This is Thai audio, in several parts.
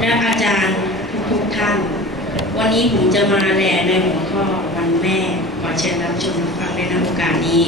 และอาจารย์ทุกๆท่าน วันนี้ผมจะมาแล่ในหัวข้อวันแม่ขอเชิญรับชมฟังในโอกาสนี้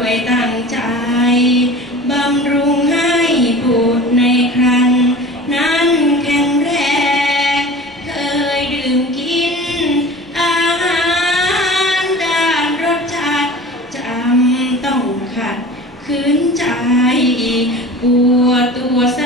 วยตั้งใจ บำรุงให้บุตรในครันนั้นแข็งแรง เคยดื่มกิน อาหารด้านรสชาติจำต้องขัดขืนใจ กลัวตัวส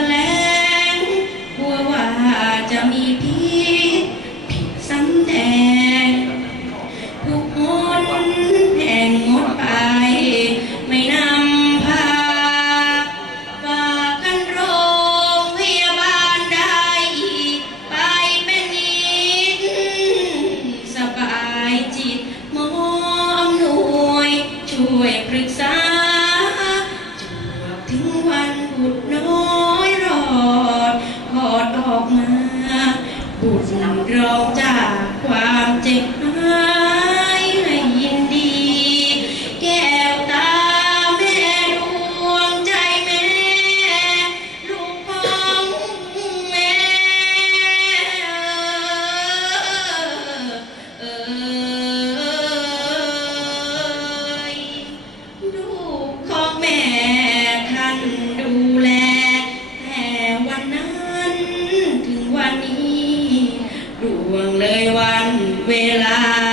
ดวงเลยวันเวลา